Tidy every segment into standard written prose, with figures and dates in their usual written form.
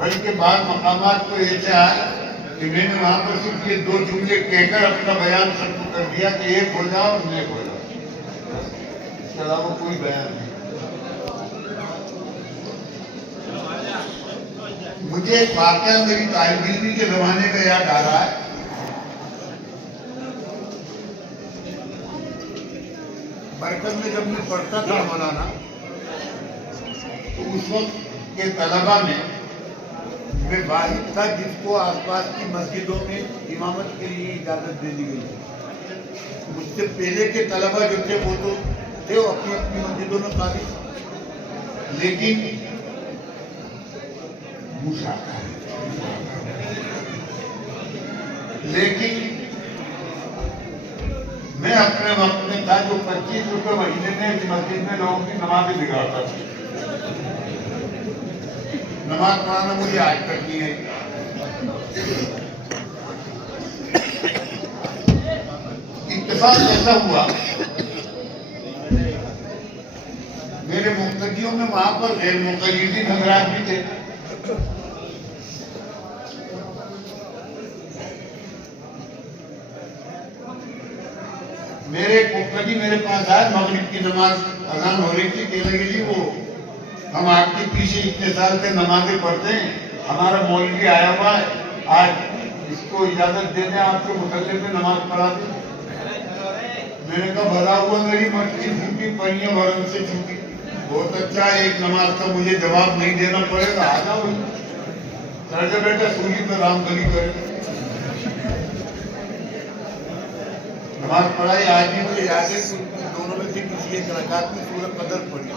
بلکہ بعض مقامات تو ایسے آئے کہ میں نے وہاں پر صرف یہ 2 جملے کہہ کر اپنا بیان ختم کر دیا کہ ایک ہو جاؤ اور نیک ہو جاؤ، اس کے علاوہ کوئی بیان نہیں۔ مجھے ایک واقعہ میری طالب علمی کے زمانے کا یاد آ رہا ہے۔ مرکز میں جب میں پڑھتا تھا مولانا، تو اس وقت کے طلبہ میں واحد تھا جس کو آس پاس کی مسجدوں میں امامت کے لیے اجازت دے دی گئی تھی۔ مجھ سے پہلے کے طلبہ جو تھے وہ تو تھے اپنی اپنی مسجدوں میں قابل، لیکن میں اپنے وقت میں تھا جو 25 روپے مہینے میں اس مسجد میں لوگوں کی نمازیں بگاڑتا تھا۔ نماز پڑھانا مجھے آج تک نہیں ہے۔ اتفاق ایسا ہوا، میرے مقتدیوں میں وہاں پر غیر مقلدین حضرات بھی تھے۔ میرے ایک مقتدی میرے پاس آئے، مغرب کی نماز اذان ہو رہی تھی، کہنے لگے جی وہ ہم آپ کے پیچھے اتنے سال سے نمازیں پڑھتے ہیں، ہمارا مولوی آیا ہوا ہے، آج اس کو اجازت دے دیں آپ کے مصلی پہ نماز پڑھا دیں۔ میں نے کہا بھلا ہوا میری مرضی چھوٹی پڑھیاں بھرن سے چھوٹی، بہت اچھا ہے، ایک نماز کا مجھے جواب نہیں دینا پڑے گا، آ جاؤ بیٹا بیٹا سولی پہ رام گلی کرے۔ نماز پڑھائی، آج بھی مجھے یاد ہے دونوں میں سے کسی ایک رکعت میں سورہ قدر پڑھی۔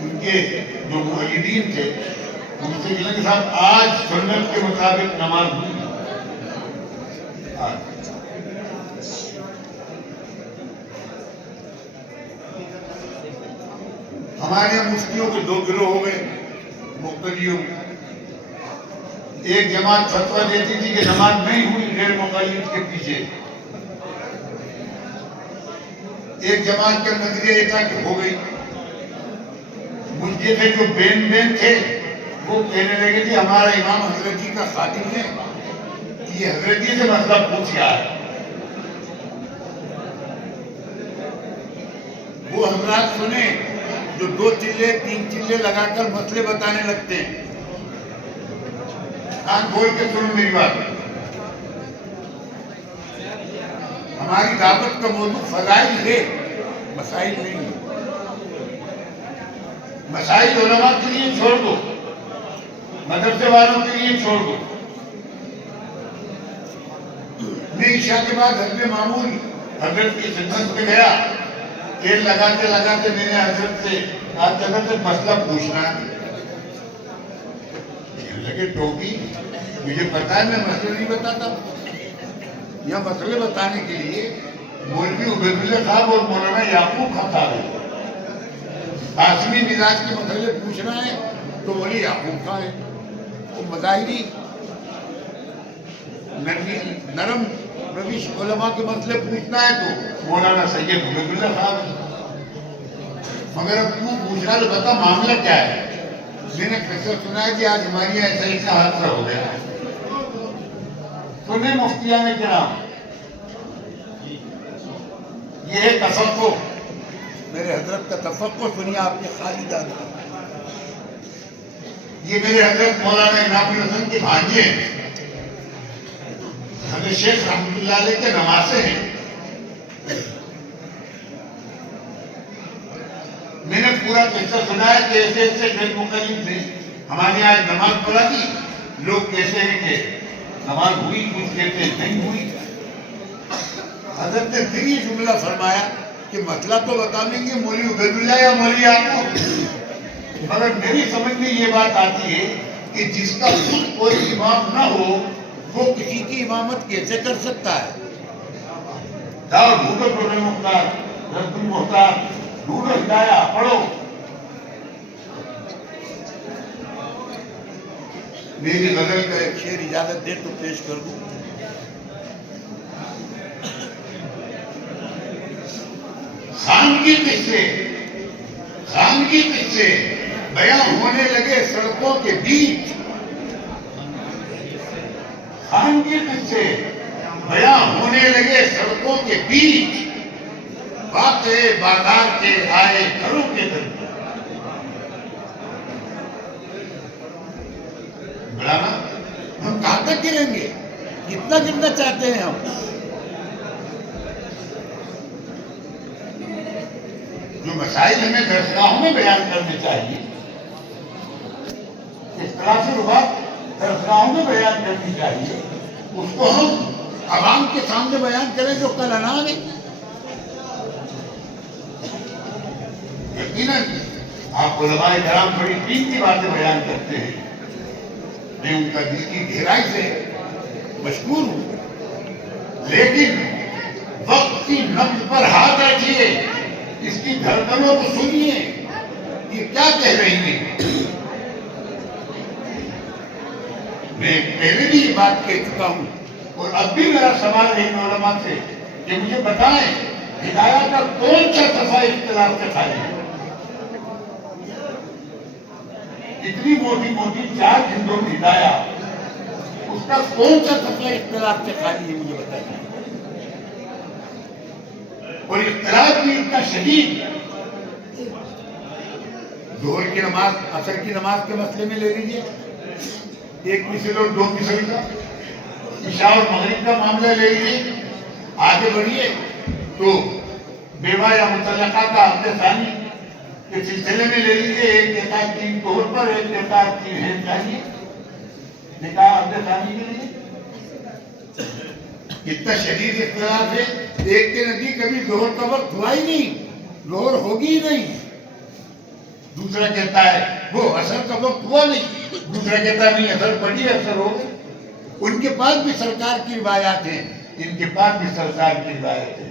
ان کے جو مقلدین تھے ان سے کہا کہ صاحب آج سنت کے مطابق نماز ہوئی۔ ہمارے یہاں مفتیوں کے 2 گروہ ہو گئے مقتدیوں۔ ایک جماعت فتویٰ دیتی تھی کہ نماز نہیں ہوئی غیر مقلد کے پیچھے، ایک جماعت کا نظریہ یہ تھا کہ ہو گئی۔ مجھ جیسے جو بین تھے وہ کہنے لگے تھے ہمارا امام حضرت جی کا خادم ہے، یہ حضرت جی سے مسئلہ پوچھ رہا ہے۔ وہ حضرات سنے جو 2 چلے 3 چلے لگا کر مسئلے بتانے لگتے ہیں۔ کان کھول کے سنو میری بات، ہماری دعوت کا موضوع فضائل ہے، مسائل نہیں ہے۔ مسائل علماء کے لیے چھوڑ دو، مدرسے والوں کے لیے چھوڑ دو۔ میں عشاء کے بعد حضرت معمول حضرت کی خدمت میں گیا، تیل لگاتے لگاتے میں نے حضرت سے آج جگہ سے مسئلہ پوچھنا ہے۔ لگے ٹوپی، مجھے پتا ہے میں مسئلہ نہیں بتاتا، یہاں مسئلے بتانے کے لیے مولوی عبید اللہ صاحب اور مولانا یعقوب خطاب ہے، قاسمی مزاج کے مسئلے پوچھنا ہے تو مولوی یعقوب خان ہے، وہ مظاہری نرم روش علماء کے مسئلے پوچھنا ہے تو مولانا سید عبید اللہ صاحب ہے۔ مگر اب تو پوچھنا تو بتا معاملہ کیا ہے۔ میں نے قصہ سنا ہے کہ آج ہماری یہاں ایسا حادثہ ہو گیا ہے۔ سنیں مفتیان کرام، یہ ہے تفقہ، میرے حضرت کا تفقہ سنیے آپ نے خالی جانا۔ یہ میرے حضرت مولانا انعام الحسن کے بھانجے ہیں، حضرت شیخ رحمۃ اللہ علیہ کے نواسے ہیں۔ میں نے پورا قصہ سنا ہے کہ ایسے ایسے غیر مقلد تھے، ہمارے یہاں نماز پڑھا دی، لوگ کہتے ہیں کہ نماز ہوئی، کچھ کہتے ہیں نہیں ہوئی۔ حضرت نے پھر یہ جملہ فرمایا کہ مسئلہ تو بتا دیں گے مولوی عبید اللہ یا مولوی یعقوب، مگر میری سمجھ میں یہ بات آتی ہے کہ جس کا خود کوئی امام نہ ہو وہ کسی کی امامت کیسے کر سکتا ہے؟ جاؤ ڈھونڈو پڑھنے مختار، رد المختار، ڈھونڈو ہدایہ، پڑھو۔ میری غزل کا ایک شعر اجازت دے تو پیش کر دوں۔ خانگی قصے بیاں ہونے لگے سڑکوں کے بیچ، خان کے قصے بیاں ہونے لگے سڑکوں کے بیچ، واقعے بازار کے آئے گھروں کے درمیان۔ مولانا ہم کہاں تک گریں گے؟ کتنا گرنا چاہتے ہیں ہم؟ جو مسائل ہمیں درسگاہوں میں بیان کرنے چاہیے، اختلافی بات درسگاہوں میں بیان کرنی چاہیے، اس کو ہم عوام کے سامنے بیان کریں جو کل انام ہے۔ یقیناً آپ علماء کرام بڑی قیمتی باتیں بیان کرتے ہیں، میں ان کا دل کی گہرائی سے مشکور ہوں، لیکن وقت کی نبض پر ہاتھ رکھیے، اس کی دھڑکنوں کو سنیے، یہ کیا کہہ رہی ہیں۔ میں پہلے بھی یہ بات کہہ چکا ہوں، اور اب بھی میرا سوال ہے ان علماء سے کہ مجھے بتائیں ہدایت کا کون سا صفحہ اختلاف سے خالی ہے؟ اتنی موٹی موٹی 4 جلدوں کی ہدایت، اس کا کون سا صفحہ اختلاف سے خالی ہے؟ مجھے بتائیے۔ اور اختلاف بھی اتنا شدید، ظہر کی نماز عصر کی نماز کے مسئلے میں لے لیجیے، 1 مثل اور 2 مثل کا، عشاء اور مغرب کا معاملہ لے لیجیے، آگے بڑھیے تو بیوہ یا مطلقہ کا عقد ثانی کے سلسلے میں لے لیجیے، ایک کہتا ہے 3 طور پر، ایک کہتا ہے 3 ہیں چاہیے نکاح عقد ثانی کے لیے۔ کتنا شدید اختلاف ہے، ایک کے نزدیک کبھی ظہر کا وقت ہوا ہی نہیں، ظہر ہوگی ہی نہیں، دوسرا کہتا ہے وہ عصر کا وقت ہوا نہیں، دوسرا کہتا ہے نہیں عصر پڑھی عصر ہو گئی۔ ان کے پاس بھی سرکار کی روایات ہیں، ان کے پاس بھی سرکار کی روایت ہیں،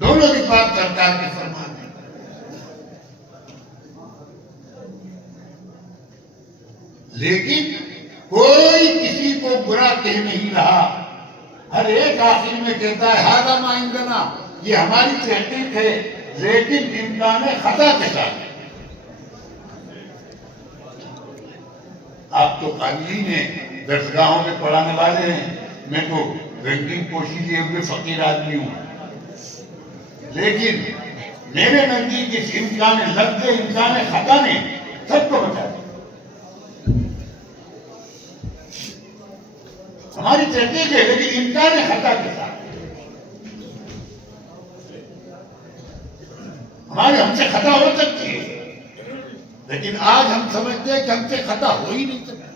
دونوں کے پاس سرکار کے فرمان ہیں۔ لیکن کوئی کسی کو برا کہہ نہیں رہا، ہر ایک آخر میں کہتا ہے ھذا ما عندنا، یہ ہماری تحقیق ہے، لیکن امکان خطا کے ساتھ۔ آپ تو قابلین ہیں، درسگاہوں میں پڑھانے والے ہیں، میں تو رنگین پوشی لیے ہوئے فقیر آدمی ہوں، لیکن میرے نزدیک اس امکان لفظ امکان خطا نے سب کو بچا دیا۔ ہماری تحقیق ہے لیکن امکان خطا کے ساتھ، ہم سے خطا ہو سکتی ہے، لیکن آج ہم سمجھتے ہیں کہ ہم سے خطا ہو ہی نہیں سکتا۔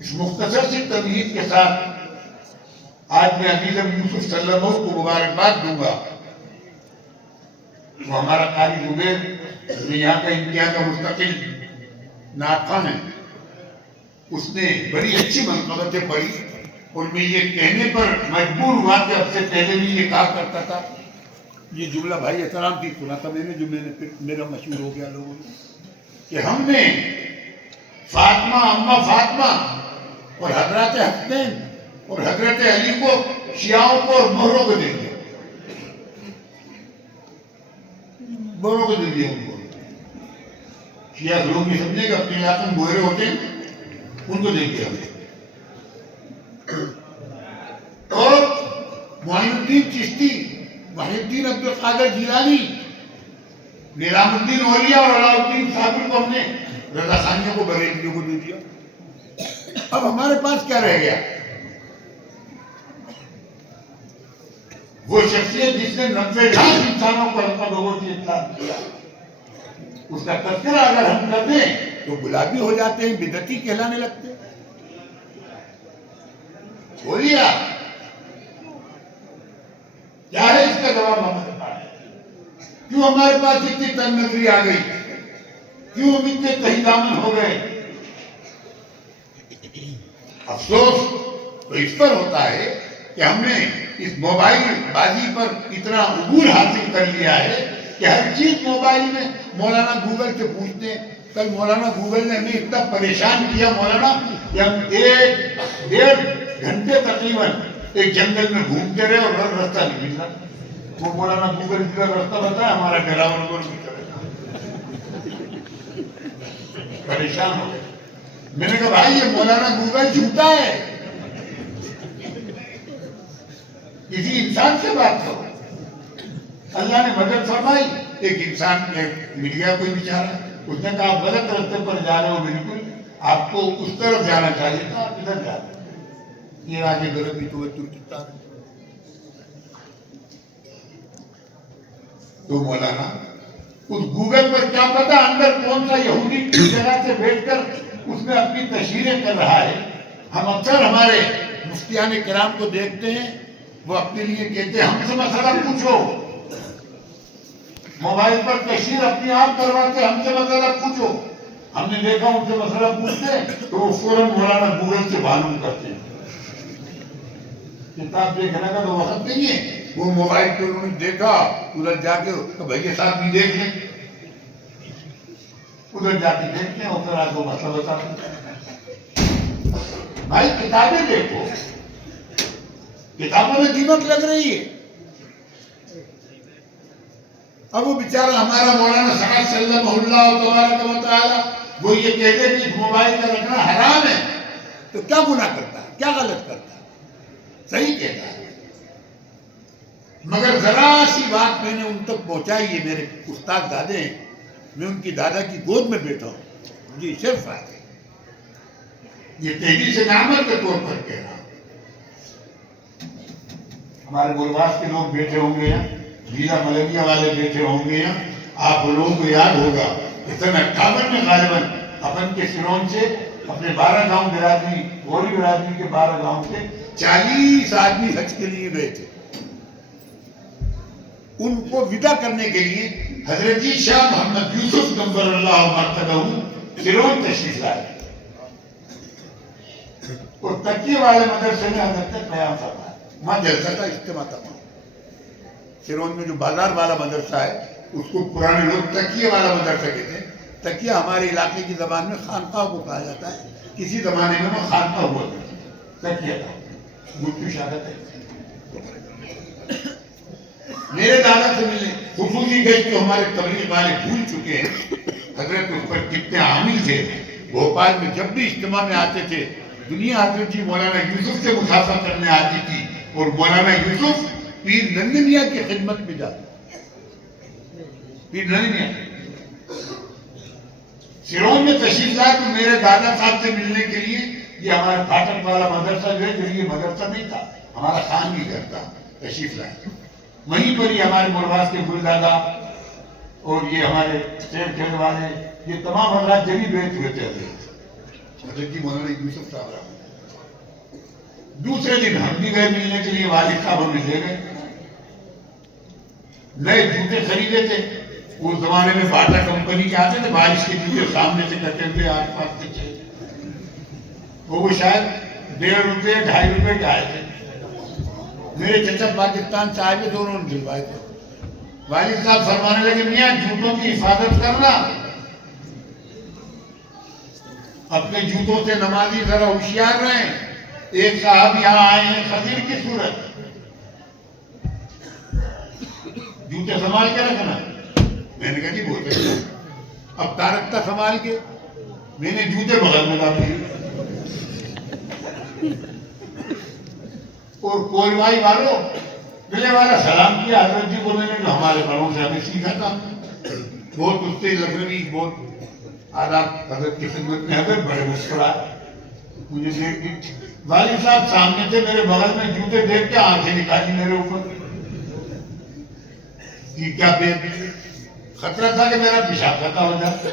اس مختصر سی تمہید کے ساتھ آج میں عزیز یوسف صلی اللہ علیہ وسلم کو مبارکباد دوں گا، وہ ہمارا قاری زبیر جو یہاں کا امتحان کا مستقل نعت خوان ہے، اس نے بڑی اچھی منقبتیں پڑھی، اور میں یہ کہنے پر مجبور ہوا کہ اب سے پہلے بھی یہ کہا کرتا تھا، یہ جملہ بھائی احترام کی سنا تھا میں نے، جو میرا مشہور ہو گیا لوگوں میں، کہ ہم نے فاطمہ اما فاطمہ اور حضرت حسنین اور حضرت علی کو شیعوں کو اور مہروں کو دے دیا، مہروں کو دے دیا ان کو۔ شیعہ لوگ بھی سمجھے کہ اپنے علاقے میں مہرے ہوتے ہیں، ان کو دے دیا ہمیں۔ اور معین الدین چشتی، محی الدین عبد القادر جیلانی، نظام الدین اولیاء اور علاء الدین صابر کو ہم نے رضا خانیوں کو بریلویوں کو دے دیا۔ اب ہمارے پاس کیا رہ گیا؟ وہ شخصیت جس نے 90 لاکھ انسانوں کو حلقہ لوگوں کی اطلاع دیا، اس کا تذکرہ اگر ہم کر دیں تو گلابی ہو جاتے ہیں، بدعتی کہلانے لگتے ہیں۔ بولیے کیا ہے اس کا جواب ہمارے پاس؟ کیوں ہمارے پاس اتنی تنگ نظری آ گئی؟ کیوں ہم اتنے تہی دامن ہو گئے؟ افسوس تو اس پر ہوتا ہے کہ ہم نے اس موبائل بازی پر اتنا عبور حاصل کر لیا ہے کہ ہر چیز موبائل میں مولانا گوگل سے پوچھتے ہیں۔ کل مولانا گوگل نے ہمیں اتنا پریشان کیا مولانا کہ ہم 1.5 گھنٹے تقریباً ایک جنگل میں گھومتے رہے اور رستہ نہیں ملا۔ وہ مولانا گوگل کا راستہ بتایا، ہمارا ڈراور کو بھی کرے گا، پریشان ہو گئے۔ میں نے کہا بھائی یہ مولانا گوگل جھوٹا ہے، کسی انسان سے بات کرو۔ اللہ نے مدد فرمائی، ایک انسان مل گیا کوئی بیچارہ، اس نے کہا آپ غلط راستے پر جا رہے ہو، بالکل آپ کو اس طرف جانا چاہیے تھا، آپ ادھر جا رہے ہیں، یہ آگے غلطی تو ترکستان ہے۔ تو مولانا اس گوگل پر کیا پتا اندر کون سا یہودی کس جگہ سے بیٹھ کر اس میں اپنی تشہیریں کر رہا ہے۔ ہم اکثر ہمارے مفتیان کرام کو دیکھتے ہیں، وہ اپنے لیے کہتے ہیں ہم سے مسئلہ پوچھو، موبائل پر تشہیر اپنی آپ کرواتے، ہم سے مسئلہ پوچھو۔ ہم نے دیکھا ان سے مسئلہ پوچھتے تو وہ فوراً مولانا گوگل سے معلوم کرتے ہیں۔ کتاب دیکھنے کا تو وقت نہیں ہے، وہ موبائل پہ انہوں نے دیکھا، ادھر جا کے بھائی کے ساتھ بھی دیکھ لیں، ادھر جا کے دیکھتے ہیں، ادھر آ کے مسئلہ بتاتے ہیں۔ بھائی کتابیں دیکھو، کتابوں میں قیمت لگ رہی ہے۔ اب وہ بیچارہ ہمارا مولانا سعد سلم اللہ تبارک و تعالی وہ یہ کہتے ہیں کہ موبائل کا رکھنا حرام ہے، تو کیا گناہ کرتا ہے، کیا غلط کرتا ہے؟ صحیح کہتا ہے۔ مگر ذرا سی بات میں نے ان تک پہنچائی ہے، میرے استاد دادے ہیں، میں ان کی دادا کی گود میں بیٹھا ہوں، مجھے شرف ہے، یہ تحریر سے نعمت کے طور پر کہہ رہا ہوں۔ ہمارے گلواس کے لوگ بیٹھے ہوں گے یہاں، ضلع ملنگیا والے بیٹھے ہوں گے یہاں، آپ لوگوں کو یاد ہوگا کہ سن 58 میں غالباً اپن کے سرون سے اپنے 12 گاؤں برادری، گوری برادری کے 12 گاؤں سے 40 آدمی حج کے لیے گئے تھے۔ ان کو ودا کرنے کے لیے حضرت شاہ محمد یوسف نمبر اللہ مرتبہ سرون تشریف لائے، اور تکیے والے مدرسے میں حضرت تک قیام فرمایا، وہاں جلسہ کا اجتماع تھا۔ سرون میں جو بازار والا مدرسہ ہے اس کو پرانے لوگ تکیے والا مدرسہ کہتے ہیں۔ تکیہ ہمارے علاقے کی زبان میں خانقاہ کو کہا جاتا ہے، کسی زمانے میں وہ خانقاہ بولتے ہیں، تکیہ تھا، مفتی شہادت ہے۔ میرے دادا سے ملنے خصوصی گئی تو ہمارے تبلیغ والے بھول چکے ہیں، حضرت اس پر کتنے عامل تھے۔ بھوپال میں جب بھی اجتماع میں آتے تھے، دنیا حضرت جی مولانا یوسف سے مصافحہ کرنے آتی تھی، اور مولانا یوسف پیر ننھے میاں کی خدمت میں جاتے، پیر ننھے میاں سرون میں تشریف لائے تو میرے دادا صاحب سے ملنے کے لیے، یہ ہمارے پھاٹک والا مدرسہ جو ہے، جو یہ مدرسہ نہیں تھا، ہمارا خان بھی گھر تھا، تشریف لائے۔ وہیں پر ہی ہمارے مرواز کے گل دادا اور یہ ہمارے شیر کھیل والے، یہ تمام حضرات جبھی بیٹھ ہوئے تھے حضرت جی مولانا یوسف صاحب رحمۃ۔ دوسرے دن ہم بھی گئے ملنے کے لیے، والد صاحب ہمیں لے گئے، نئے جوتے خریدے تھے، اس زمانے میں باٹا کمپنی کے آتے تھے، بارش کے جوتے سامنے سے کٹے ہوئے آس پاس سے چلے، وہ شاید 1.5 روپے 2.5 روپے کے آئے تھے۔ میرے چچا پاکستان سے آئے تھے تو انہوں نے دلوائے تھے۔ والد صاحب فرمانے لگے میاں جوتوں کی حفاظت کرنا، اپنے جوتوں سے نمازی ذرا ہوشیار رہیں۔ ایک صاحب یہاں آئے ہیں خضر کی صورت، جوتے سنبھال کے رکھنا۔ میں نے کہا جی بہت اچھا۔ اب تارکتا سنبھال کے میں نے جوتے بغل میں ڈال دیے، اور کولوائی والوں گلے والا سلام کیا حضرت جی کو، میں نے جو ہمارے بڑوں سے ہمیں سیکھا تھا، بہت اس سے لکھنوی، بہت آداب حضرت کی خدمت میں، حضرت بڑے مسکرائے مجھے دیکھ کے۔ والد صاحب سامنے تھے، میرے بغل میں جوتے دیکھ کے آنکھیں نکالی میرے اوپر، یہ کیا بے خطرہ تھا کہ میرا پیشاب کھاتا ہو جاتا۔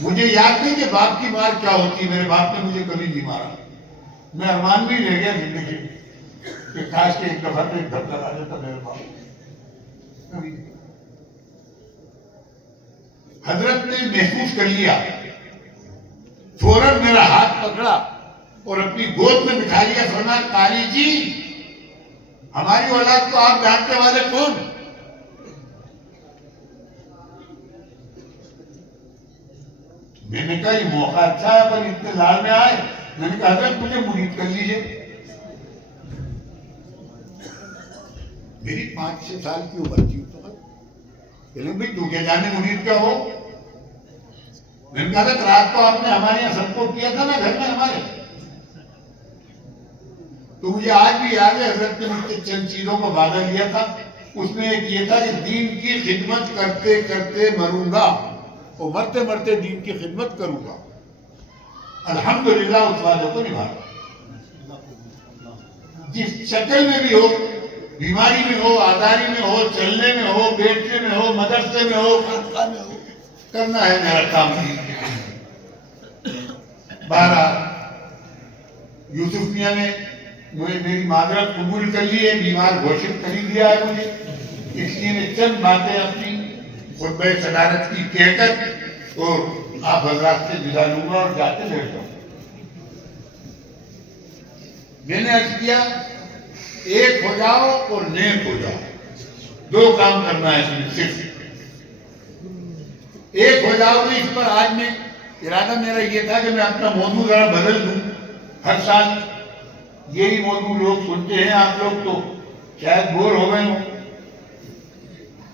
مجھے یاد نہیں کہ باپ کی مار کیا ہوتی ہے، میرے باپ نے مجھے کبھی نہیں مارا، میں ارمان بھی رہ گیا زندگی کہ کاش کے ایک دفعہ تو ایک دھب لگا دیتا میرے باپ۔ حضرت نے محسوس کر لیا، فوراً میرا ہاتھ پکڑا اور اپنی گود میں بٹھا لیا، فرمایا قاری جی ہماری اولاد کو آپ ڈانٹنے والے کون؟ میں نے کہا یہ موقع اچھا ہے، پر اتنے لال میں آئے۔ میں نے کہا حضرت مجھے مرید کر لیجئے۔ میری 5-6 سال کی عمر تھی اس وقت، کہ بھائی تو کیا جانے مرید کیا ہو. میں نے کہا تھا رات کو آپ نے ہمارے یہاں سپورٹ کیا تھا نا گھر میں ہمارے. تو مجھے آج بھی یاد ہے حضرت نے مجھ سے چند چیزوں کا وعدہ لیا تھا. اس میں ایک یہ تھا کہ دین کی خدمت کرتے کرتے مروں گا اور مرتے مرتے دین کی خدمت کروں گا. الحمدللہ اس وعدے کو نبھا رہا. جس شکل میں بھی ہو، بیماری میں ہو، آزاری میں ہو، چلنے میں ہو، بیٹھنے میں ہو، مدرسے میں ہو، خانقاہ میں ہو، کرنا ہے میرا کام. بہرحال یوسف میاں نے میری معذرت قبول کر لی ہے، بیمار گھوشت کر ہی دیا ہے مجھے، اس لیے میں چند باتیں اپنی خطبہ صدارت کی کہہ کر اور آپ حضرات سے ودا لوں گا اور جاتے بیٹھتا ہوں. میں نے عرض کیا ایک ہو جاؤ اور نیک ہو جاؤ. 2 کام کرنا ہے اس میں صرف. ایک ہو جاؤ گے اس پر آج میں ارادہ میرا یہ تھا کہ میں اپنا موضوع ذرا بدل دوں. ہر سال یہی موضوع لوگ سنتے ہیں، آپ لوگ تو شاید بور ہو گئے ہوں.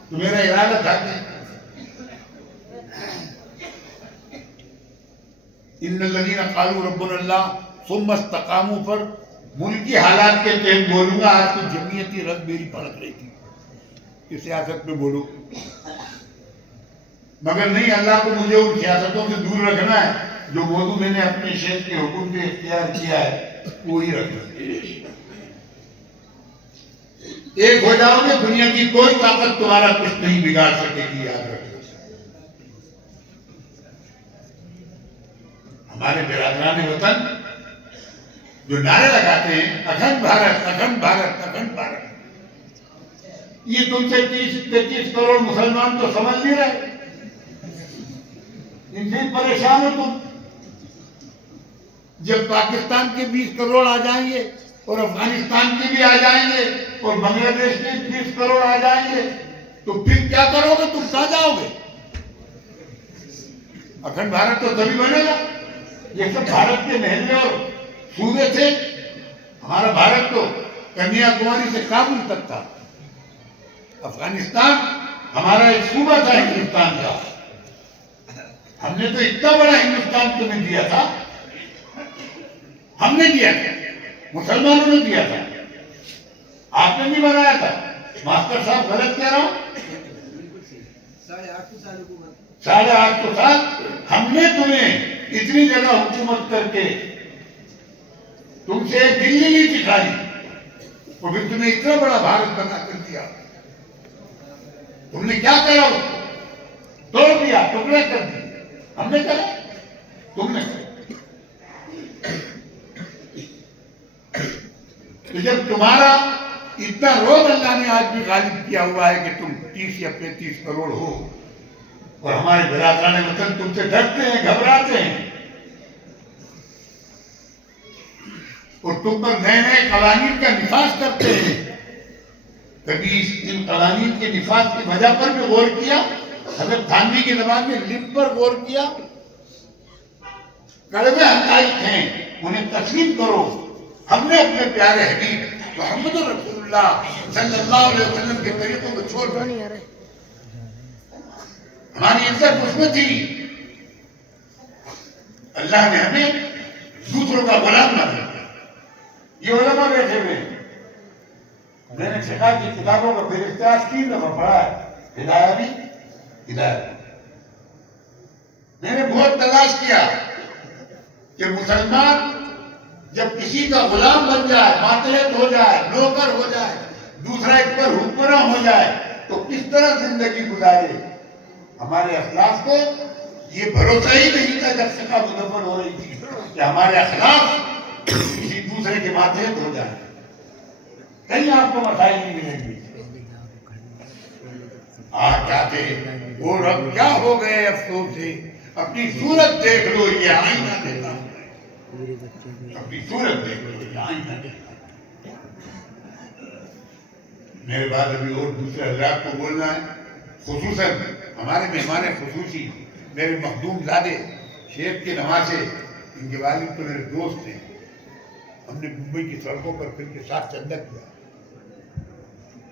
تو میرا ارادہ تھا کہ ان الذین قالوا ربنا اللہ ثم استقاموا پر ملکی حالات کے تحت بولوں گا. آج تو جمعیتی رد میری پڑک رہی تھی کہ سیاست میں بولو، مگر نہیں، اللہ کو مجھے ان سیاستوں سے دور رکھنا ہے. جو موضوع میں نے اپنے شیخ کے حکم سے اختیار کیا ہے وہی رکھنا ہے. ایک ہو جاؤ گے دنیا کی کوئی طاقت تمہارا کچھ نہیں بگاڑ سکے گی، یاد رکھو. ہمارے برادران وطن جو نعرے لگاتے ہیں اکھنڈ بھارت اکھنڈ بھارت اکھنڈ بھارت، یہ تم سے 30-33 کروڑ مسلمان تو سمجھ نہیں رہے. ان سے پریشان ہو تم. جب پاکستان کے 20 کروڑ آ جائیں گے اور افغانستان کے بھی آ جائیں گے اور بنگلہ دیش کے 30 کروڑ آ جائیں گے تو پھر کیا کرو گے؟ تم کہاں جاؤ گے؟ اکھنڈ بھارت تو تبھی بنے گا. یہ سب بھارت کے محلے اور صوبے تھے. ہمارا بھارت تو کنیا کماری سے کابل تک تھا. افغانستان ہمارا ایک صوبہ تھا ہندوستان کا. ہم نے تو اتنا بڑا ہندوستان تمہیں دیا تھا. ہم نے دیا تھا، مسلمانوں نے دیا تھا، آپ نے نہیں بنایا تھا. ماسٹر صاحب غلط کہہ رہا ہوں؟ 850 سال ہم نے تمہیں اتنی جگہ حکومت کر کے تم سے دلی نہیں دکھائی اور پھر تمہیں اتنا بڑا بھارت بنا کر دیا. تم نے کیا کرا؟ اس کو توڑ دیا، ٹکڑے کر دیے. ہم نے کرا؟ تم نے کرا. تو جب تمہارا اتنا روب اللہ نے آج بھی غالب کیا ہوا ہے کہ تم 30 یا 35 کروڑ ہو اور ہمارے برادران وطن تم سے ڈرتے ہیں، گھبراتے ہیں اور تم پر نئے نئے قوانین کا نفاذ کرتے ہیں. کبھی ان قوانین کے نفاذ کی وجہ پر بھی غور کیا؟ حضرت تھانوی کی زبان میں لب پر غور کیا؟ کڑوے حقائق ہیں، انہیں تسلیم کرو. ہم نے اپنے پیارے حبیب محمد رسول اللہ صلی اللہ علیہ وسلم کے طریقوں کو چھوڑ دیا. ہماری عزت اس میں تھی. اللہ نے ہمیں دوسروں کا غلام نہ بنایا. یہ علماء بیٹھے ہوئے ہیں، میں نے فقہ کی کتابوں کا فہرست 3 دفعہ پڑھا ہے. ہدایہ بھی ہدایت. میں نے بہت تلاش کیا کہ مسلمان جب کسی کا غلام بن جائے، ماتحت ہو جائے، نوکر ہو جائے، دوسرا ایک پر حکمراں ہو جائے تو کس طرح زندگی گزارے. ہمارے اخلاق کو یہ بھروسہ ہی نہیں تھا جب فقہ مدون ہو رہی تھی کہ ہمارے اخلاق کسی دوسرے کے ماتحت ہو جائے. کہیں آپ کو مسائل نہیں ملیں گے. آج چاہتے اور اب کیا ہو گئے افسوس سے. اپنی صورت دیکھ لو، یہ آئینہ دیکھا. اپنی صورت دیکھ لو، یہ آئینہ دیکھا. میرے بعد ابھی اور دوسرے حضرات کو بولنا ہے، خصوصاً ہمارے مہمان خصوصی میرے مخدوم زادے شیخ کے نواسے. ان کے والد تو میرے دوست ہیں. ہم نے ممبئی کی سڑکوں پر پھر کے ساتھ چندہ کیا.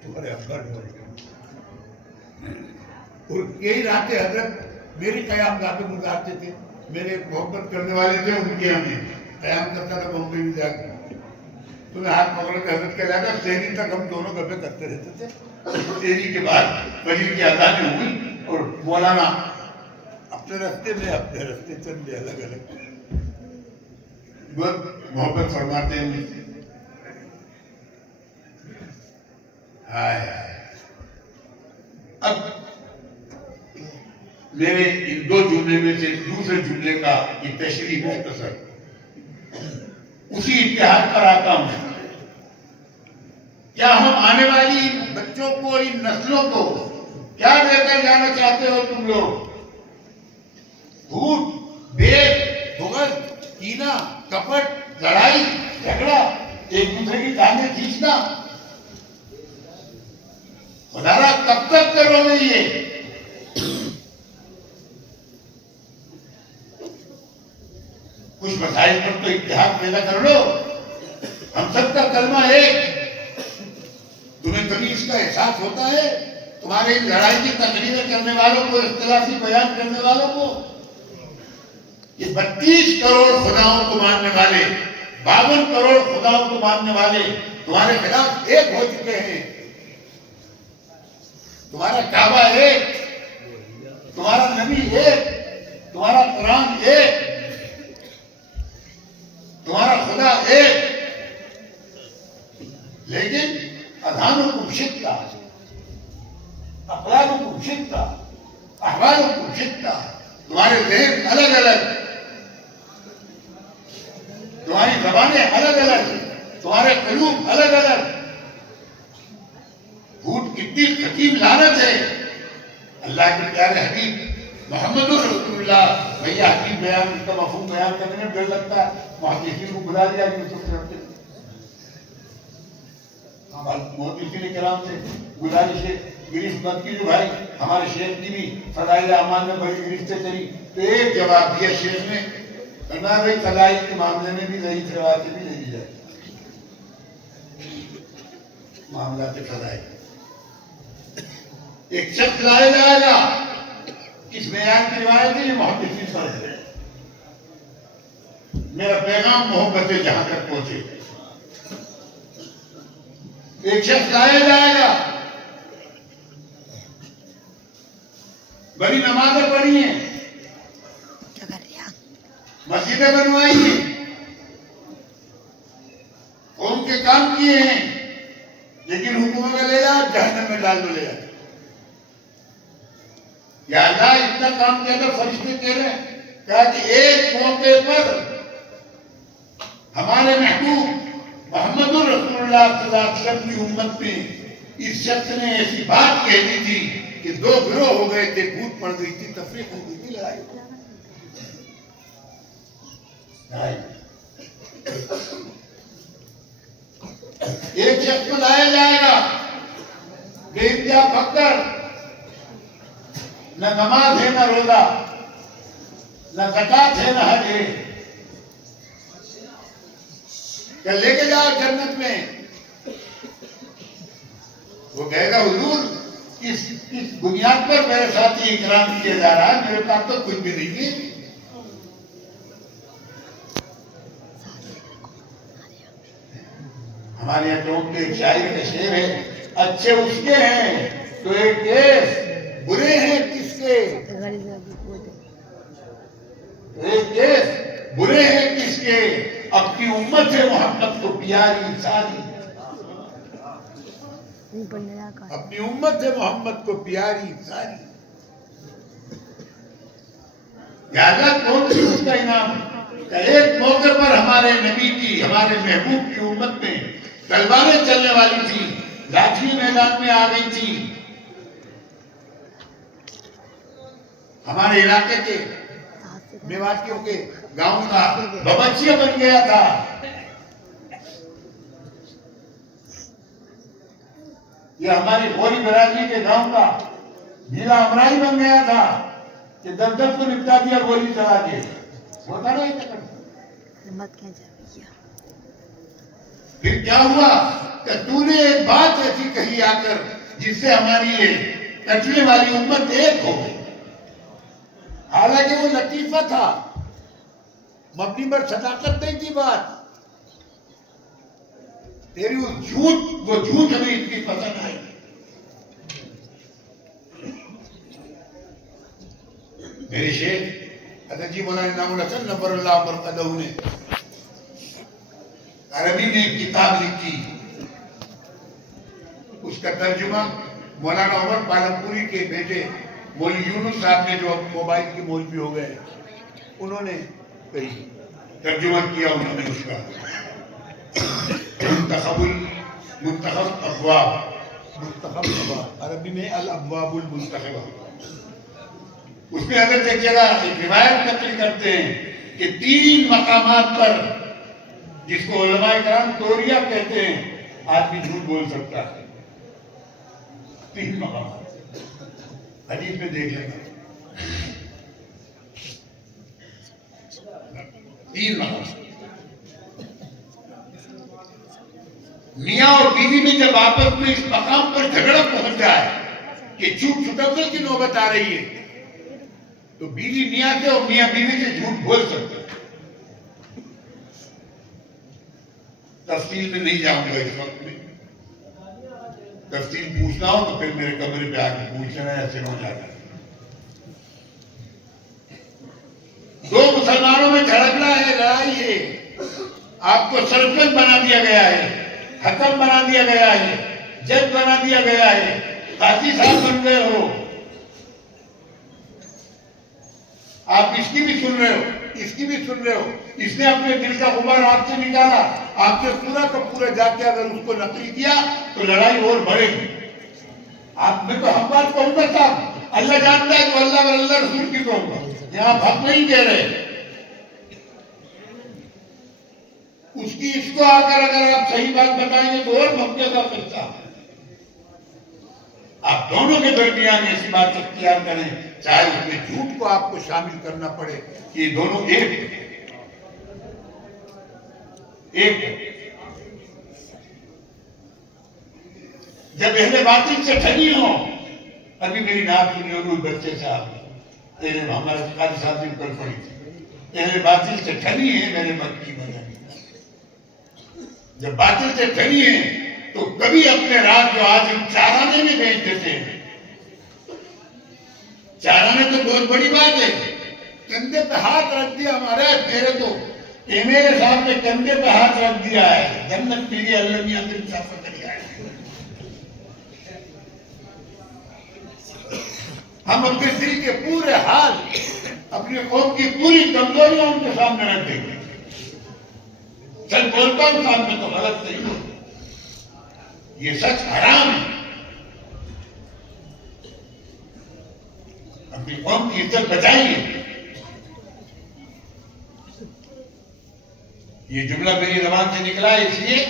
تمہارے ابا نے اور یہی راتیں حضرت میری قیام گاہ پہ گزارتے تھے. میرے محبت کرنے والے تھے ان کے ہمیں قیام کرتا تھا بمبئی میں جا کے. تو میں ہاتھ پکڑ کے حضرت کے لایا شہری تک ہم دونوں گپے کرتے رہتے تھے. شہری کے بعد فجر کی اذانیں ہوئی اور مولانا اپنے راستے میں اپنے راستے چلے الگ الگ. بہت محبت فرماتے ہیں مجھ سے. ہائے اب میرے ان دو جملے میں سے دوسرے جملے کا یہ تشریح مختصر اسی اتحاد پر آتا ہوں. کیا ہم آنے والی ان بچوں کو ان نسلوں کو کیا دے کر جانا چاہتے ہو تم لوگ؟ جھوٹ، بید، بغض، کینہ، کپٹ، لڑائی جھگڑا، ایک دوسرے کی ٹانگیں کھینچنا. خدا را کب تک کرو گے یہ؟ کچھ مسائل پر تو اتحاد پیدا کر لو. ہم سب کا کلمہ ایک. تمہیں کبھی اس کا احساس ہوتا ہے؟ تمہارے لڑائی کی تقریریں کرنے والوں کو، اختلافی بیان کرنے والوں کو، یہ 32 کروڑ خداؤں کو ماننے والے، 52 کروڑ خداؤں کو ماننے والے تمہارے خلاف ایک ہو چکے ہیں. تمہارا کعبہ ایک، تمہارا نبی ایک، تمہارا قرآن ایک، تمہارا خدا ایک. لیکن اذانکم شتیٰ، اقوالکم شتیٰ، احوالکم شتیٰ. تمہارے ذہن الگ الگ، تمہاری زبانیں الگ الگ، تمہارے قلوب الگ الگ. جھوٹ کتنی خطیب لعنت ہے. اللہ کے پیارے حبیب محمد رسول اللہ. بھیا حبیب بیان کا مفہوم بیان کرنے میں ڈر لگتا ہے. محدثین کو بلا لیا کہ اس سے رکھتے. محدثین کرام سے گزارش ہے گرفت مت کیجیے بھائی. ہمارے شیخ کی بھی فضائل اعمال میں بڑی گرفتیں چلی تو ایک جواب دیا شیخ نے، کرنا بھائی فضائل کے معاملے میں بھی ضعیف روایتیں بھی لے لی جائے. معاملات فضائل ایک شخص لایا جائے گا اس معیار کی روایت ہے. یہ محدثین پر ہے. میرا پیغام محبت جہاں تک پہنچے. ایک شخص لایا جائے گا، بڑی نمازیں پڑھی ہیں، مسجدیں بنوائی ہیں، قوم کے کام کیے ہیں، لیکن حکومت میں لے جاؤ جہنم میں ڈال دو لے جاؤ. یا اللہ اتنا کام کیا تھا فرشتے کہہ رہے ہیں. کہا کہ ایک موقع پر ہمارے محبوب محمد رسول اللہ صلی اللہ علیہ وسلم کی امت میں اس شخص نے ایسی بات کہہ دی تھی کہ 2 گروہ ہو گئے تھے، پھوٹ پڑ گئی تھی، تفریق ہو گئی تھی، لڑائی. ایک شخص کو لایا جائے گا بے انتہا فقر، نہ نماز ہے نہ روزہ، نہ زکات ہے نہ حج ہے. کہ لے کے جاؤ جنت میں. وہ کہے گا حضور اس بنیاد پر میرے ساتھ یہ اکرام کیا جا رہا ہے، میرے پاس تو کچھ بھی نہیں ہے. ہمارے یہاں لوگ کے ایک شاعر کا شعر ہے، اچھے اس کے ہیں تو ایک کیس، برے ہیں کس کے. ایک کیس برے ہیں کس کے، اپنی امت سے محمد کو پیاری ساری. اپنی امت سے محمد کو پیاری ساری. یا اللہ کون سی اس کا انعام کہ ایک موقع پر ہمارے نبی کی، ہمارے محبوب کی امت میں تلواریں چلنے والی تھی، لاٹھی میدان میں آ گئی تھی. ہمارے علاقے کے میواتیوں کے گاؤں کا ببچیا بن گیا تھا. یہ ہماری غوری برادری کے گاؤں کا ڈھیلا امرائی بن گیا تھا کہ دردت کو نپٹا دیا گولی چلا کے. ہوتا نہیں پھر کیا ہوا کہ تو نے ایک بات ایسی کہی آ کر جس سے ہماری یہ کٹنے والی امت ایک ہو گئی. حالانکہ وہ لطیفہ تھا, مبنی پر صداقت نہیں تھی بات. تیری وہ جھوٹ ہمیں اتنی پسند آئی. میرے شیخ حضرت جی مولانا انعام الحسن نور اللہ مرقدہ نے عربی میں ایک کتاب لکھی, اس کا ترجمہ مولانا عمر پالمپوری کے بیٹے مولوی یونس صاحب نے, جو موبائل کے مولوی ہو گئے, انہوں نے ترجمہ کیا. انہوں نے اس کا منتخب ابواب, عربی میں الابواب المنتخبہ. اس میں حضرت ایک جگہ ایک روایت نقل کرتے ہیں کہ 3 مقامات پر, جس کو علماء کرام توریہ کہتے ہیں, آدمی جھوٹ بول سکتا ہے. 3 مقامات حدیث میں دیکھ لینا. 3 مقامات. میاں اور بیوی میں جب آپس میں اس مقام پر جھگڑا پہنچ جائے کہ جھوٹ چھٹکنے کی نوبت آ رہی ہے, تو بیوی میاں سے اور میاں بیوی سے جھوٹ بول سکتے ہیں. تفصیل میں نہیں جاؤں گا اس وقت میں. تفصیل پوچھنا ہو تو پھر میرے کمرے پہ آ کے پوچھ لینا, ایسے ہو جاتا ہے. 2 مسلمانوں میں جھگڑا ہے, لڑائی ہے, آپ کو سرپنچ بنا دیا گیا ہے, حکم بنا دیا گیا ہے, جج بنا دیا گیا ہے, قاضی صاحب بن گئے ہو, آپ اس کی بھی سن رہے ہو, اس کی بھی سن رہے ہو. اس نے اپنے دل کا غبار آپ سے نکالا, آپ نے پورا کا پورا جا کے اگر اس کو نقل کیا تو لڑائی اور بڑھے گی. آپ میں تو ہم بات کہوں گا صاحب, اللہ جانتا ہے تو اللہ اور اللہ رسول کی کہوں گا, یہاں حق نہیں کہہ رہے. اس کی اس کو آ کر اگر آپ صحیح بات بتائیں گے تو اور بھگتے کا قصہ. آپ دونوں کے درمیان ایسی بات اختیار کریں, چاہے اس میں جھوٹ کو آپ کو شامل کرنا پڑے, کہ یہ دونوں ایک جب اہل باطل سے ٹھنی ہو. ابھی میری نام سنی ہوگی بچے صاحب, ہمارے قاضی صاحب نے کل پڑھی تھی, اہل باطل سے ٹھنی ہے میرے مت کی مدد. جب باطل سے ٹھنی ہے تو کبھی اپنے رات جو آج ہم چارانے میں بیچ دیتے ہیں. چارانے تو بہت بڑی بات ہے. کندھے پہ ہاتھ رکھ دیا ہمارے, میرے تو میرے صاحب نے کندھے پہ ہاتھ رکھ دیا ہے, جنت کے لیے اللہ میاں سے مسافر کر گیا ہے. ہم اپنے دل کے پورے حال, اپنے قوم کی پوری کمزوریاں ان کے سامنے رکھ دیں گے. سچ بولتا ہوں سامنے تو غلط نہیں ہو, یہ سچ حرام ہے. اپنی قوم کی عزت بچائیے. یہ جملہ میری زبان سے نکلا ہے, اس لیے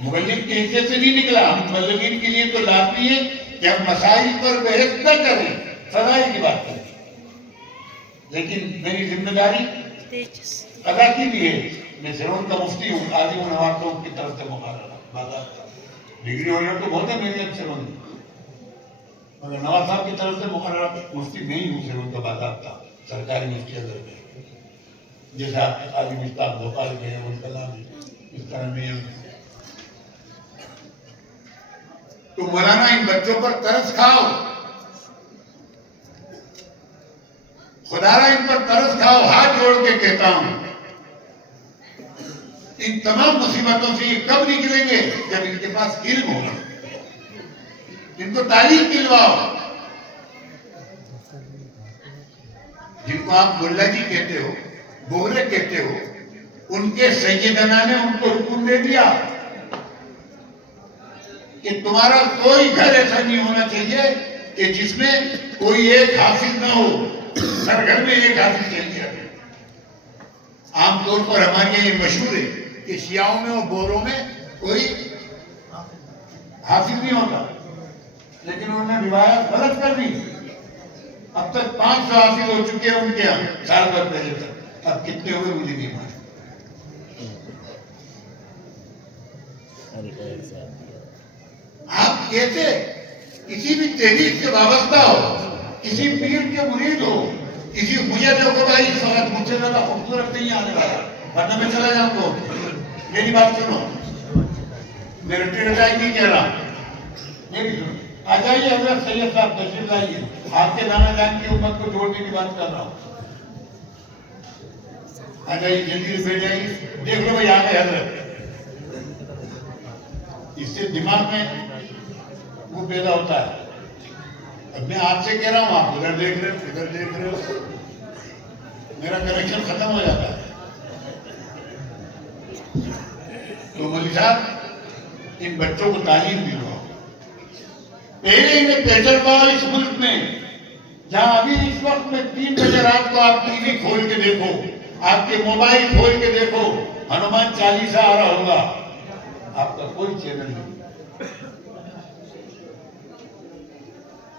مبلغ کے حصے سے نہیں نکلا. ہم مبلغین کے لیے تو لازمی ہے کہ ہم مسائل پر بحث نہ کریں, فضائل کی بات کریں. لیکن میری ذمہ داری ادا کی بھی ہے. میں سیرون کا مفتی ہوں, قاضی ہوں, نواب کی طرف سے مقررہ ڈگری ہولڈر تو بہت ہے میرے سیرون, مگر نواز صاحب کی طرف سے مقررہ مفتی میں ہی ہوں سیرون کا باضابطہ سرکاری مفتی اگر میں, جیسے آپ کے قاضی مشتاق بھوپال کے ہیں, ان کا نام اس طرح میں ہوں. تو مولانا ان بچوں پر ترس کھاؤ, خدا را ان پر ترس کھاؤ. ہاتھ جوڑ کے کہتا ہوں, ان تمام مصیبتوں سے یہ کب نکلیں گے جب ان کے پاس علم ہوگا. ان کو تعلیم دلواؤ. جن کو آپ ملا جی کہتے ہو, بوہرے کہتے ہو, ان کے سیدنا نے ان کو حکم دے دیا کہ تمہارا کوئی گھر ایسا نہیں ہونا چاہیے کہ جس میں کوئی ایک حافظ نہ ہو. ہر گھر میں ایک حافظ چاہیے. عام طور پر ہمارے یہاں یہ مشہور ہے کہ شیعوں میں اور بوروں میں کوئی حافظ نہیں ہوتا, لیکن انہوں نے روایت غلط کر دی. اب تک 500 حافظ ہو چکے ہیں ان کے یہاں سال بھر پہلے تک. اب کتنے ہوئے مجھے نہیں معلوم. آپ کیسے کسی بھی تحریک سے وابستہ ہو، کسی پیر کے مرید ہو، کسی مجھے دیکھو بھائی اس وقت مجھ سے زیادہ خوبصورت نہیں آنے والا، ورنہ میں چلا جاؤں کو. میری بات سنو، میرے ٹیڑھائی نہیں کہہ رہا، میری سنو. آ جائیے حضرت سید صاحب تشریف لائیے. آپ کے نانا جان کی امت کو جوڑنے کی بات کر رہا ہوں. آ جائیے جلدی سے بیٹھ جائیے. دیکھ لو بھائی آ گئے حضرت. اس سے دماغ میں وہ پیدا ہوتا ہے. اب میں آپ سے کہہ رہا ہوں، آپ ادھر دیکھ رہے ہو، ادھر دیکھ رہے ہو، میرا کنیکشن ختم ہو جاتا ہے. تو مولوی صاحب ان بچوں کو تعلیم دلواؤ. پہلے انہیں تجربہ اس ملک میں، جہاں ابھی اس وقت میں 3 بجے رات کو آپ ٹی وی کھول کے دیکھو، آپ کے موبائل کھول کے دیکھو، ہنومان چالیسا آ رہا ہوگا. آپ کا کوئی چینل نہیں.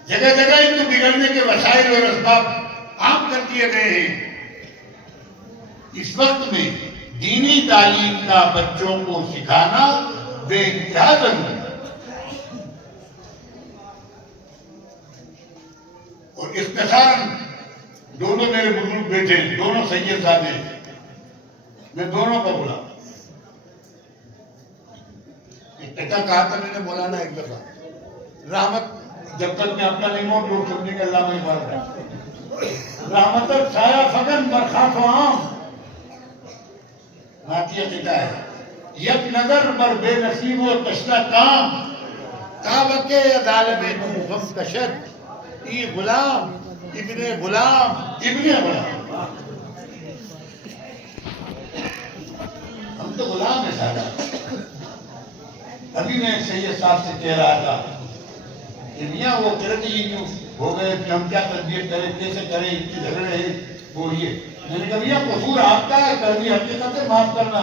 جگہ جگہ ان کو بگڑنے کے وسائل اور اسباب عام کر دیے گئے ہیں. اس وقت میں دینی تعلیم کا بچوں کو سکھانا بے انتہا ضروری ہے. اور اختصاراً دونوں میرے بزرگ بیٹے، دونوں سید زادے، میں دونوں کا بولا. کہا تھا میں نے مولانا ایک دفعہ، رحمت جب تک میں اپنا نہیں موت لوگ سمجھے کہ اللہ میں بڑھ رہا ہے. رحمت سایہ فگن برخاست و عام ناتیہ کہتا ہے، یک نظر بر بے نصیب و تشنہ کام، کعبہ ظالم نو غم کشد، ای غلام ابن غلام ابن غلام. ہم تو غلام ہیں سارا. ابھی میں سید صاحب سے کہہ رہا تھا کہ میاں وہ کرتے ہی کیوں ہو گئے کہ ہم کیا تدبیر کریں، کیسے کریں، اتنے جھگڑے ہیں وہ یہ. میں نے کہا میاں قصور آپ کا ہے، کڑوی حقیقت ہے، معاف کرنا.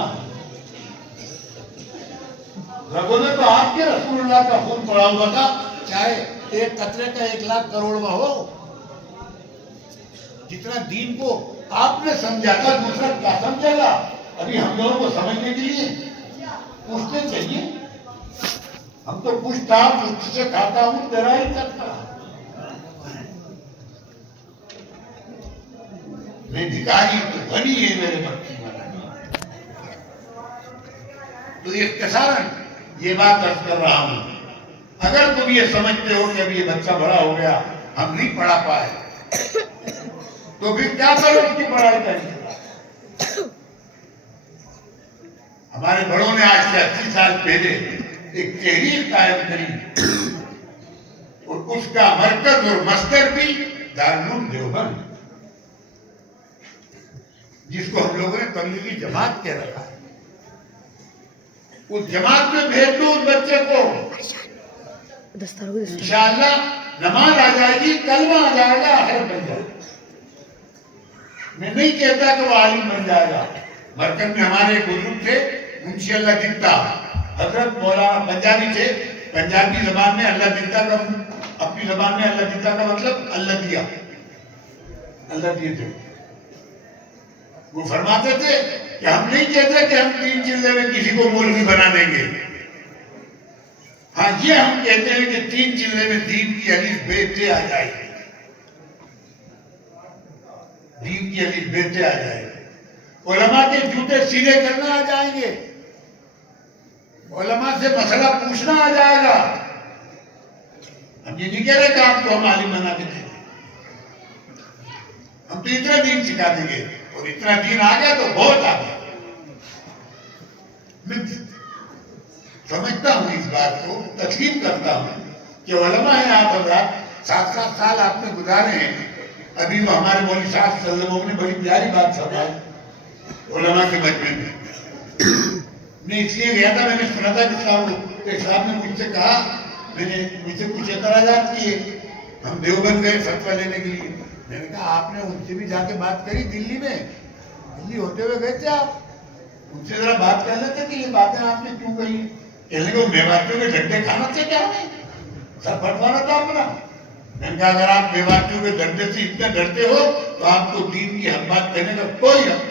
رگوں نے تو آپ کے رسول اللہ کا خون پڑا ہوا تھا، چاہے ایک قطرے کا 1,00,000 کروڑ ہو. جتنا دین کو آپ نے سمجھا تھا دوسرا کیا سمجھے گا. ابھی ہم لوگوں کو سمجھنے کے لیے پوچھتے چاہیے. ہم تو پوچھتا ہوں، تجھ سے کھاتا ہوں، تیرا ہی کرتا. میں بھکاری تو غنی ہے میرے بختی والا. تو اختصاراً یہ بات عرض کر رہا ہوں، اگر تم یہ سمجھتے ہو کہ اب یہ بچہ بڑا ہو گیا، ہم نہیں پڑھا پائے، تو پھر کیا کرو اس کی پڑھائی کریں. ہمارے بڑوں نے آج سے 80 سال پہلے ایک تحریک قائم کری، اور اس کا مرکز اور مصدر بھی دارالعلوم دیوبند، جس کو ہم لوگوں نے تبلیغی جماعت کہہ رکھا ہے. اس جماعت میں بھیج دو اس بچے کو، انشاءاللہ نماز آ جائے گی، کلمہ آ جائے گا، آخرت بن جائے گا. میں نہیں کہتا کہ وہ عالم بن جائے گا. مرکز میں ہمارے ایک بزرگ تھے منشی اللہ دیتا، حضرت مولانا پنجابی تھے. پنجابی زبان میں اللہ دیتا کا، اپنی زبان میں اللہ دیتا کا مطلب اللہ دیا، اللہ دیے تھے. وہ فرماتے تھے کہ ہم نہیں کہتے کہ ہم 3 چلے میں کسی کو مولوی بنا دیں گے. ہاں یہ ہم کہتے ہیں کہ 3 چلے میں دین کی الف بے تے آ جائے گی، دین کی الف بے تے آ جائے گی. علماء کے جوتے سیدھے کرنا آ جائیں گے، علماء سے مسئلہ پوچھنا آ جائے گا. ہم یہ نہیں کہہ رہے کہ آپ کو ہم عالم بنا کے دیں گے، ہم تو اتنا دین سکھا دیں گے، اور اتنا دین آ گیا تو بہت آ گیا. میں سمجھتا ہوں اس بات کو، تسلیم کرتا ہوں کہ علماء ہیں آپ حضرات، 7 سال آپ نے گزارے ہیں. ابھی وہ ہمارے مولوی صاحب صلی اللہ علیہ وسلم نے بڑی پیاری بات فرمائی علماء کے مجمع میں. میں اس لیے گیا تھا، میں نے سنا تھا کہ صاحب نے مجھ سے کہا، میں نے مجھ سے کچھ اعتراضات کیے. ہم دیوبند گئے فتویٰ لینے کے لیے. میں نے کہا آپ نے ان سے بھی جا کے بات کری دلی میں، دلی ہوتے ہوئے گئے تھے آپ، ان سے ذرا بات کر لیتے کہ یہ باتیں آپ نے کیوں کہی. کہنے کو میواتیوں کے ڈنڈے کھانا سے کیا ہے، سب بٹوانا تھا اپنا. میں نے کہا اگر آپ میواتیوں کے ڈنڈے سے اتنے ڈرتے ہو تو آپ کو دین کی حق بات کہنے کا کوئی حق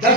10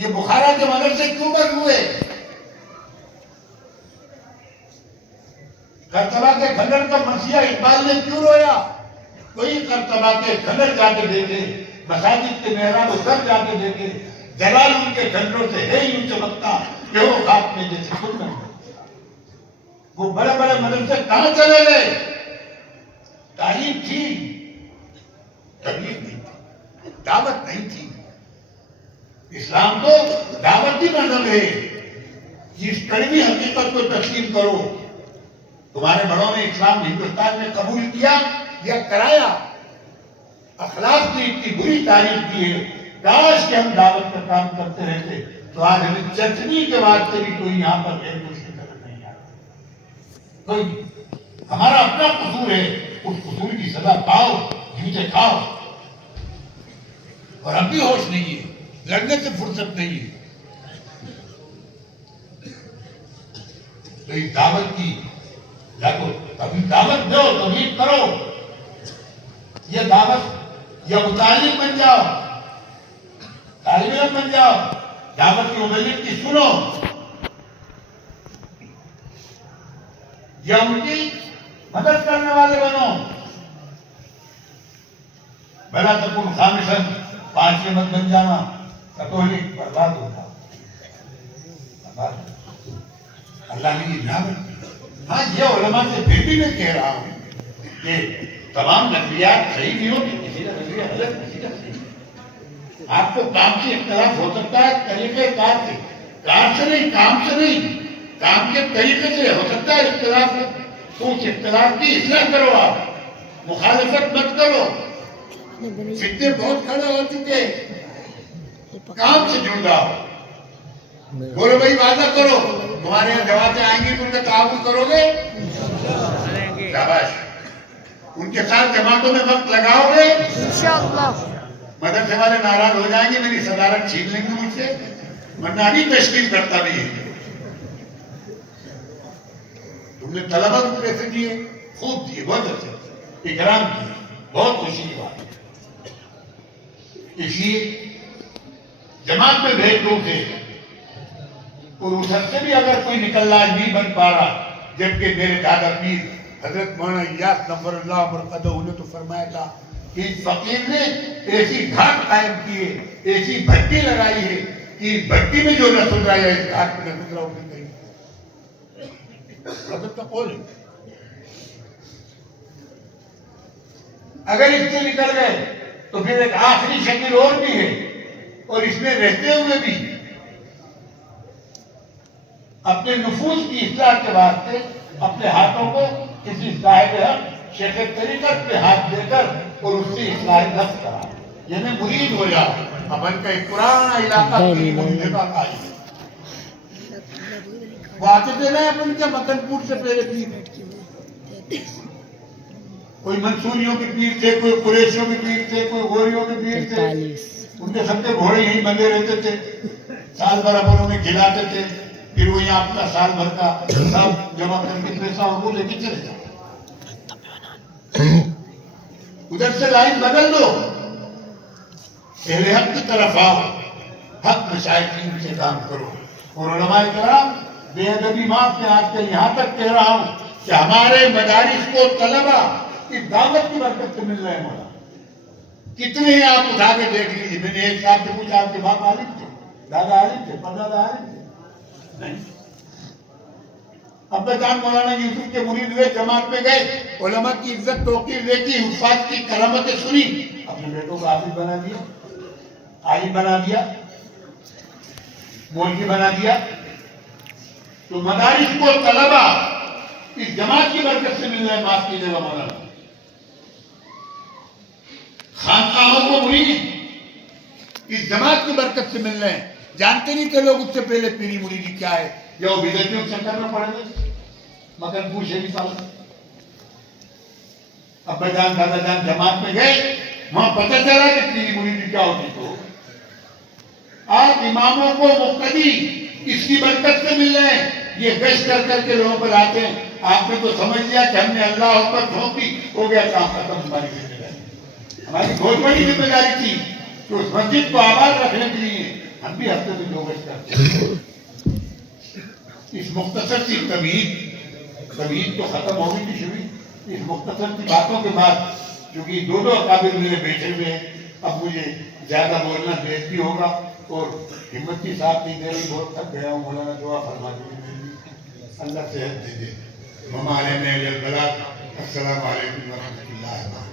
یہ بخارا کے مدرسے کیوں بند ہوئے؟ کرتبہ کے کھنڈر کا مرثیہ اقبال نے کیوں رویا؟ کوئی کرتبہ کے کھنڈر جا کے دیکھے، مساجد کے محراب سر جا کے دیکھے، جلال ان کے کھنڈروں سے ہے یوں چمکتا کہ وہ خاک میں جیسے خود میں۔ وہ بڑے بڑے مدرسے کہاں چلے گئے؟ تعلیم تھی، تبلیغ نہیں تھی، دعوت نہیں تھی۔ اسلام تو دعوتی مذہب ہے۔ اس کڑوی حقیقت کو تسلیم کرو۔ تمہارے بڑوں نے اسلام ہندوستان میں قبول کیا یا کرایا؟ اخلاق کی اتنی بری تاریخ کی ہے، کاش کہ ہم دعوت کا کام کرتے رہتے تو آج ہمیں چٹنی کے واسطے بھی کوئی یہاں پر غیر مسلم نظر نہیں آتا۔ کوئی ہمارا اپنا قصور ہے، اس قصور کی سزا پاؤ، جوتے کھاؤ۔ اور اب بھی ہوش نہیں ہے، لڑنے سے فرصت نہیں ہے۔ تو اس دعوت کی لگو، کبھی دعوت دو، کبھی کرو۔ یہ دعوت یا متعلم بن جاؤ، طالب علم بن جاؤ، دعوت کی مبلغ کی سنو، یا ان کی مدد کرنے والے بنو۔ بلا تکن خامساً، پانچویں مت بن جانا، کاتولک برباد ہوتا۔ اللہ نے یہ نعمت دی۔ ہاں یہ علماء سے پھر بھی میں کہہ رہا ہوں کہ تمام نظریات صحیح نہیں ہوتی، کسی کا نظریہ غلط، کسی کا صحیح۔ آپ کو کام سے اختلاف ہو سکتا ہے، طریقہ کار سے، کار سے نہیں، کام سے نہیں، کام کے طریقے سے ہو سکتا ہے اختلاف، تو اس اختلاف کی اصلاح کرو، آپ مخالفت مت کرو۔ فتنے بہت کھڑے ہو چکے، کام سے جڑ جاؤ۔ بولو بھائی وعدہ کرو، تمہارے یہاں جماعتیں آئیں گی تو ان کا تعاون کرو گے؟ شاباش۔ ان کے ساتھ جماعتوں میں وقت لگاؤ گے؟ انشاءاللہ۔ مدرسے والے ناراض ہو جائیں گے، میری صدارت چھین لیں گے مجھ سے، ورنہ ابھی تشکیل کرتا بھی ہے۔ تم نے طلبہ کو پیسے دیے، خوب دیے، بہت اچھے، اکرام کیے، بہت خوشی کی بات۔ اس لیے جماعت میں بھیج دو تھے، اور اس حد سے بھی اگر کوئی نکلنا نہیں بن پا رہا، جبکہ میرے دادا پیر حضرت مولانا الیاس نور اللہ مرقدہ نے تو فرمایا تھا کہ اس فقیر نے ایسی گھاٹ قائم کی ہے، ایسی بھٹی لگائی ہے کہ بھٹی میں جو نہ سدھرا یا اس گھاٹ میں نہ سدھرا ہوگی نہیں۔ حضرت کا قول ہے۔ اگر اس سے نکل گئے تو پھر ایک آخری شکل اور بھی ہے، اور اس میں رہتے ہوئے بھی اپنے نفوذ کی اصلاح کے واسطے اپنے ہاتھوں کو کسی صاحب حق شیخ طریقت پہ ہاتھ دے کر اور اس سے اصلاح نفس کرا، یعنی مرید ہو جا۔ اپن کا ایک پرانا علاقہ مرید کا قائم، وہ آتے تھے نا اپن کے مکن پور سے پہلے پیر، کوئی منصوریوں کے پیر تھے، کوئی قریشیوں کے پیر تھے، کوئی غوریوں کے پیر تھے، ان کے سب کے گھوڑے یہیں بندے رہتے تھے، سال بھر اپن انہیں کھلاتے تھے، پھر وہ یہاں اپنا سال بھر کا سب جمع کر کے پیسہ اور وہ لے کے چلے جاتے۔ ادھر سے لائن بدل دو، اہل حق کی طرف آؤ، حق مشائخین سے کام کرو۔ اور علماء کرام بے ادبی معاف میں آج کل یہاں تک کہہ رہا ہوں کہ ہمارے مدارس کو طلبہ اس دعوت کی برکت سے مل رہے ہیں۔ مولا کتنے ہیں آپ اٹھا کے دیکھ لیجیے۔ میں نے ایک صاحب سے پوچھا آپ کے باپ عالم تھے، دادا عالم تھے، پردادا عالم تھے؟ نہیں۔ ابا جان مولانا یوسف کے مرید ہوئے، جماعت میں گئے، علماء کی عزت توقیر دیکھی، حفاظ کی کرامتیں سنی، اپنے بیٹوں کو حافظ بنا دیا، عالم بنا دیا، مولوی بنا دیا۔ تو مدارس کو طلبہ اس جماعت کی برکت سے مل رہے ہیں، معاف کیجیے گا مولانا۔ خانقاہوں کو مرید اس جماعت کی برکت سے مل رہے ہیں۔ جانتے نہیں تھے لوگ اس سے پہلے پیری مریدی کیا ہے، یا وہ بدعتیوں سے کرنا پڑے گا، مگر پوچھے نہیں پالا۔ ابا جان دادا جان جماعت میں گئے، وہاں پتہ چلا کہ پیری مریدی کیا ہوتی۔ تو آج اماموں کو مقتدی اس کی برکت سے مل رہے ہیں، یہ گشت کر کر کے لوگوں پر آتے ہیں۔ آپ نے تو سمجھ لیا کہ ہم نے اللہ اکبر ٹھوک دی، ہو گیا کام ختم۔ ہماری ذمہ داری، ہماری بہت بڑی ذمہ داری تھی کہ اس مسجد کو آباد رکھنے کے لیے ہم بھی ہفتے میں 2 گز کرتے ہیں. اس مختصر سی تمہید تو ختم ہوگی تھی شروع. اس مختصر سی باتوں کے بعد چونکہ دونوں اکابر میرے بیٹھے ہوئے ہیں، اب مجھے زیادہ بولنا بےعزتی ہوگا اور ہمت کی ساتھ نہیں دے رہی، بہت تھک گیا ہوں. مولانا دعا فرما دیجیے، اللہ صحت دے دے. ہمارے میں السلام علیکم ورحمۃ اللہ وبرکاتہ.